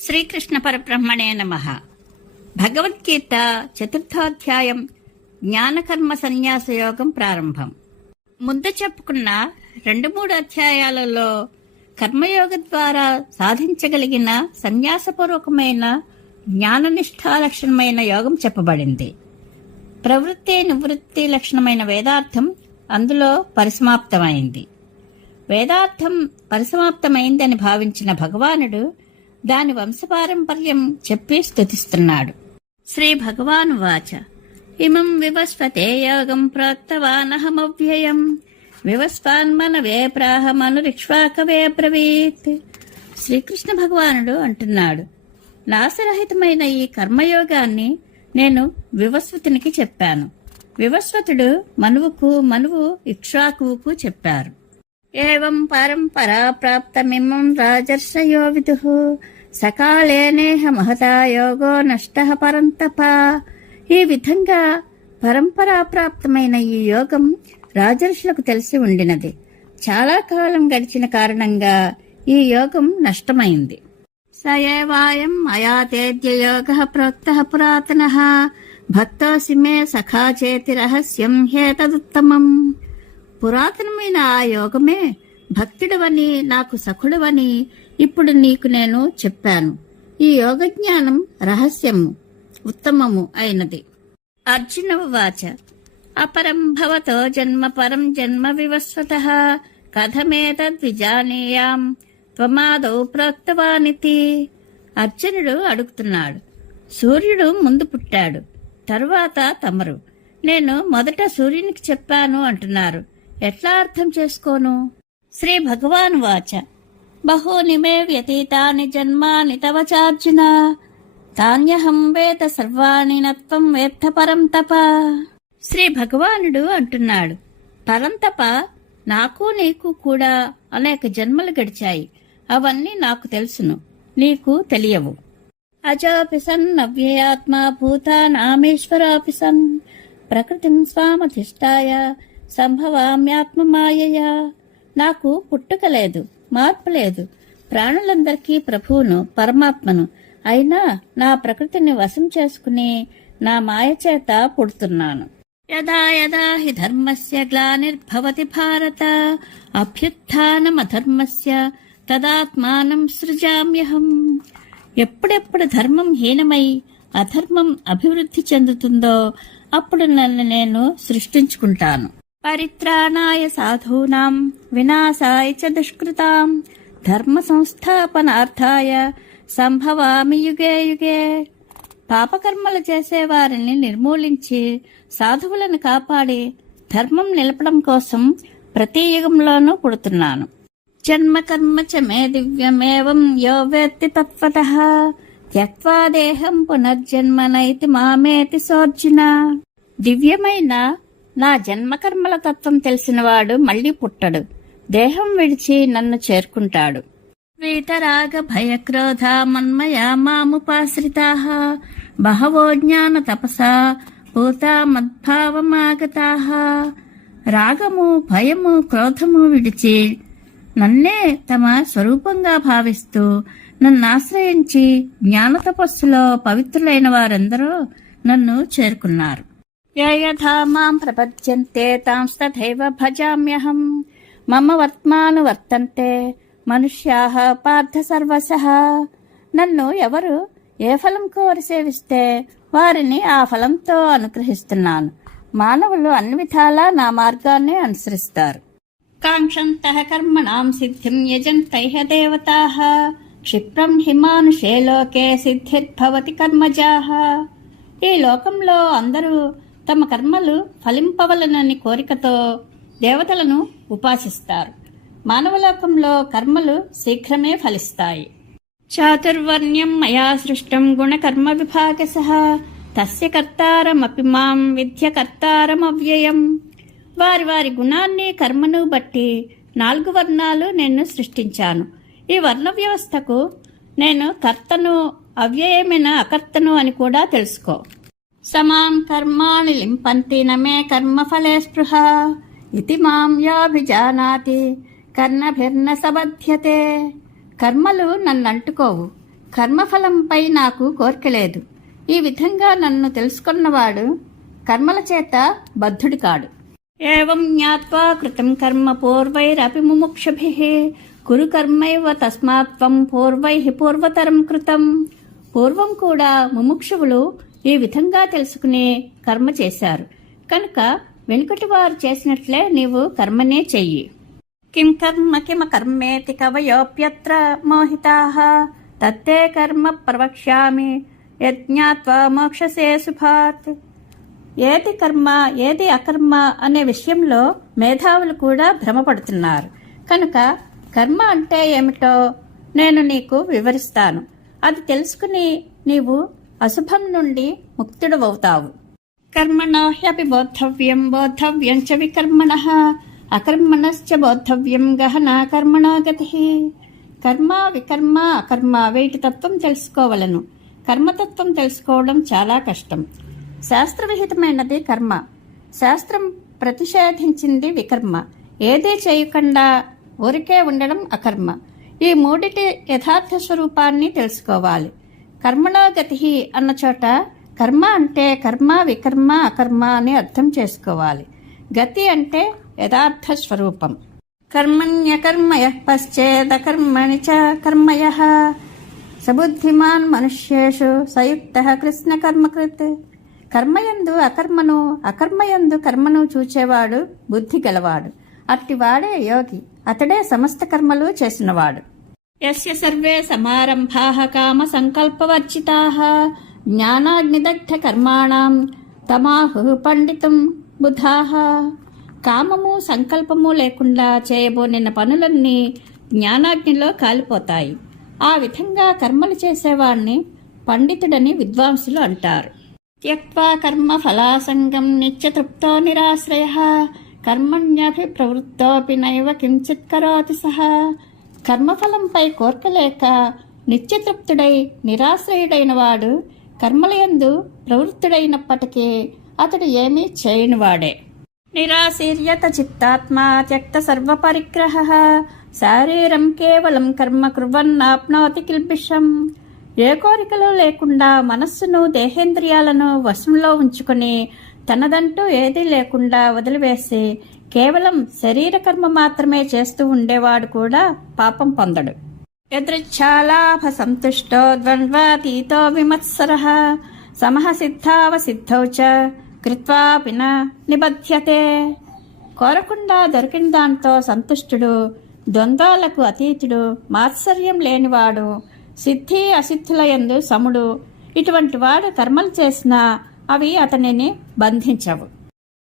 శ్రీకృష్ణ పరబ్రహ్మణే నమః. భగవద్గీత చతుర్థాధ్యాయం జ్ఞానకర్మ సన్యాస యోగం ప్రారంభం. ముందు చెప్పుకున్న 2-3 అధ్యాయాలలో కర్మయోగం ద్వారా సాధించగలిగిన సన్యాసపూర్వకమైన జ్ఞాననిష్ఠా లక్షణమైన యోగం చెప్పబడింది. ప్రవృత్తి నివృత్తి లక్షణమైన వేదార్థం అందులో పరిసమాప్తమైంది. వేదార్థం పరిసమాప్తమైందని భావించిన భగవానుడు దాని వంశపారంపర్యం చెప్పి స్తుతిస్తున్నాడు. శ్రీ భగవాను వాచ ఇమం వివస్వతే యోగం ప్రోక్తవానహమవ్యయం వివస్వాన్మనవే ప్రాహమనురిక్ష్వాకవే బ్రవీత్. శ్రీకృష్ణ భగవానుడు అంటున్నాడు, నాశరహితమైన ఈ కర్మయోగాన్ని నేను వివస్వతునికి చెప్పాను. వివస్వతుడు మనువుకు, మనువు ఇక్ష్వాకువుకు చెప్పారు. ఏవం పరంపరా ప్రాప్తమిమం రాజర్షయో విదుః సకాలేనేహ మహతా యోగో నష్టః పరంతప. ఈ విధంగా పరంపరా ప్రాప్తమైన ఈ యోగం రాజర్షులకు తెలిసి ఉండినది. చాలా కాలం గడిచిన కారణంగా ఈ యోగం నష్టమైంది. సయేవాయం అయాతేద్య యోగః ప్రోక్తః పురాతనః భక్తోసి మే సఖా చేతి రహస్యం హేతదుత్తమం. పురాతనమైన ఆ యోగమే భక్తుడవని, నాకు సఖుడవని ఇప్పుడు నీకు నేను చెప్పాను. ఈ యోగ జ్ఞానం రహస్యము, ఉత్తమము అయినది. అర్జున ఉవాచ అపరం భవతో జన్మ పరం జన్మ వివస్వతః కథమేతద్విజానీయాం త్వమాదౌ ప్రోక్తవానితి. అర్జునుడు అడుగుతున్నాడు, సూర్యుడు ముందు పుట్టాడు, తరువాత తమరు, నేను మొదట సూర్యునికి చెప్పాను అంటున్నారు. ఎట్లా అర్థం చేసుకోను? శ్రీ భగవాన్ వాచ బహూని మే వ్యతీతాని జన్మాని తవ చార్జున తాన్యహం వేద సర్వాణి నత్వం వేత్త పరంతప. శ్రీ భగవానుడు అంటున్నాడు, పరంతప, నాకు నీకు కూడా అనేక జన్మలు గడిచాయి. అవన్నీ నాకు తెలుసును, నీకు తెలియవు. అజోపి సన్ అవ్యయాత్మా భూతానామేశ్వరాపి సన్ ప్రకృతిం స్వామధిష్టాయ సంభవామ్యాత్మమాయయా. నాకు పుట్టుక లేదు, మార్పు లేదు. ప్రాణులందరికీ ప్రభువును, పరమాత్మను అయినా నా ప్రకృతిని వశం చేసుకుని నా మాయ చేత పుడుతున్నాను. యదా యదా హి ధర్మస్య గ్లానిర్భవతి భారత అభ్యుత్థానమధర్మస్య తదాత్మానం సృజామ్యహం. ఎప్పుడెప్పుడు ధర్మం హీనమై అధర్మం అభివృద్ధి చెందుతుందో అప్పుడు నన్ను నేను సృష్టించుకుంటాను. పరిత్రాణాయ సాధూనాం వినాశాయ చ దుష్కృతాం ధర్మ సంస్థాపనార్థాయ సంభవామి యుగే యుగే. పాపకర్మలు చేసేవారిని నిర్మూలించి సాధువులను కాపాడి ధర్మం నిలపడం కోసం ప్రతి యుగంలోనూ పుడుతున్నాను. జన్మ కర్మ చ మే దివ్యమేవం యో వేత్తి తత్వతః త్యక్త్వా దేహం పునర్జన్మ నైతి మామేతి సోర్జున. దివ్యమైన నా జన్మకర్మల తత్వం తెలిసినవాడు మళ్లీ పుట్టడు, దేహం విడిచి నన్ను చేరుకుంటాడు. వీతరాగ భయక్రోధ మన్మయా మాముపాశ్రితాః బహవో జ్ఞాన తపసా పూతా మద్భావమాగతాః. రాగము, భయము, క్రోధము విడిచి నన్నే తమ స్వరూపంగా భావిస్తూ నన్నాశ్రయించి జ్ఞాన తపస్సులో పవిత్రులైన వారందరూ నన్ను చేరుకున్నారు. యథా మాం ప్రపద్యంతే తాంస్తథైవ భజామ్యహం మమ వర్త్మాను వర్తంతే మనుష్యాః పార్థ సర్వశః. నన్ను ఎవరు ఏ ఫలం కోరి సేవిస్తే వారిని ఆ ఫలంతో అనుగ్రహిస్తున్నాను. మానవులు అన్ని విధాలా నా మార్గాన్ని అనుసరిస్తారు. కాంక్షంతః కర్మణాం సిద్ధిం యజంతైః దేవతాః క్షిప్రం హిమానుషే లోకే సిద్ధిర్భవతి కర్మజాః. ఈ లోకంలో అందరూ తమ కర్మలు ఫలింపవలనని కోరికతో దేవతలను ఉపాసిస్తారు. మానవలోకంలో కర్మలు శీఘ్రమే ఫలిస్తాయి. చాతుర్వర్ణ్యం మయా సృష్టం గుణకర్మ విభాగశః తస్య కర్తారమపి మాం విద్య కర్తారమవ్యయం. వారి వారి గుణాన్ని, కర్మను బట్టి 4 వర్ణాలు నేను సృష్టించాను. ఈ వర్ణ వ్యవస్థకు నేను కర్తను, అవ్యయమైన అకర్తను అని కూడా తెలుసుకో. సమాం కర్మాణి లింపంతి నమే కర్మఫలే స్పృహ ఇతి మాం యాభిజానాతి కర్ణభిర్న సబధ్యతే. కర్మలు నన్నంటుకోవు, కర్మఫలంపై నాకు కోరిక లేదు. ఈ విధంగా నన్ను తెలుసుకున్నవాడు కర్మల చేత బద్ధుడు కాడు. ఏవం జ్ఞాత్వా కృతం కర్మ పూర్వైరపి ముముక్షుభిః కురు కర్మైవ తస్మాత్ త్వం పూర్వైః పూర్వతరం కృతం. పూర్వం కూడా ముముక్షువులు ఈ విధంగా తెలుసుకునే కర్మ చేశారు కనుక వెనుకటి వారు చేసినట్లే నీవు కర్మనే చెయ్యి. కిం కర్మ కిమ కర్మేతి కవయోప్యత్ర మోహితాః తత్తే కర్మ ప్రవక్ష్యామి యజ్ఞాత్వా మోక్షసే శుభాత్. ఏది కర్మ ఏది అకర్మ అనే విషయంలో మేధావులు కూడా భ్రమపడుతున్నారు కనుక కర్మ అంటే ఏమిటో నేను నీకు వివరిస్తాను. అది తెలుసుకుని నీవు అశుభం నుండి ముక్తుడవవుతావు. కర్మణో హ్యపి బోద్ధవ్యం బోద్ధవ్యం చ వికర్మణః అకర్మణశ్చ బోద్ధవ్యం గహనా కర్మణో గతిః. కర్మ వికర్మ అకర్మ వీటి తత్వం తెలుసుకోవలను. కర్మతత్వం తెలుసుకోవడం చాలా కష్టం. శాస్త్రవిహితమైనది కర్మ, శాస్త్రం ప్రతిషేధించింది వికర్మ. ఏదీ చేయకుండా ఊరికే ఉండడం అకర్మ. ఈ మూడిటి యథార్థ స్వరూపాన్ని తెలుసుకోవాలి. కర్మణో గతి అన్న చోట కర్మ అంటే కర్మ వికర్మ అకర్మ అని అర్థం చేసుకోవాలి. గతి అంటే యథార్థ స్వరూపం. కర్మణ్యకర్మయః పశ్చేదకర్మణి చ కర్మయః సబుద్ధిమాన్ మనుష్యేషు సయుక్తః కృష్ణ కర్మకృత్. కర్మయందు అకర్మను అకర్మయందు కర్మను చూచేవాడు బుద్ధి గలవాడు. అట్టివాడే యోగి. అతడే సమస్త కర్మలు చేసినవాడు. యస్య సర్వే సమారంభాః కామ సంకల్పవర్జితాః జ్ఞానాగ్నిదగ్ధ కర్మాణం తమాహు పండితుం బుధాః. కామము సంకల్పము లేకుండా చేయబోనిన పనులన్నీ జ్ఞానాగ్నిలో కాలిపోతాయి. ఆ విధంగా కర్మలు చేసేవాణ్ణి పండితుడని విద్వాంసులు అంటారు. త్యక్త్వా కర్మ ఫలాసంగం నిత్యతృప్తో నిరాశ్రయః కర్మణ్యభిప్రవృత్తోపి నైవ కించిత్ కరోతి సహ. కర్మఫలంపై కోర్కలేక నిత్యతృప్తుడై నిరాశ్రయుడైన వాడు కర్మలయందు ప్రవృత్తుడైనప్పటికీ అతడు ఏమీ చేయనివాడే. నిరాశీర్యత చిత్తాత్మా త్యక్త సర్వపరిగ్రహః శారీరం కేవలం కర్మ కుర్వన్నాప్నోతి కిల్బిషం. ఏ కోరికలు లేకుండా మనస్సును దేహేంద్రియాలను వశంలో ఉంచుకొని తనదంటూ ఏదీ లేకుండా వదిలివేసి కేవలం శరీర కర్మ మాత్రమే చేస్తూ ఉండేవాడు కూడా పాపం పొందడు. యదృచ్ఛాలాభ సంతుష్టో ద్వంద్వాతీతో విమత్సరః సమః సిద్ధావసిద్ధౌ చ కృత్వాపి న నిబధ్యతే. కోరకుండా దొరికిన దాంతో సంతుష్టుడు, ద్వంద్వాలకు అతీతుడు, మాత్సర్యం లేనివాడు, సిద్ధి అసిద్ధుల యందు సముడు. ఇటువంటి వాడు కర్మలు చేసినా అవి అతనిని బంధించవు.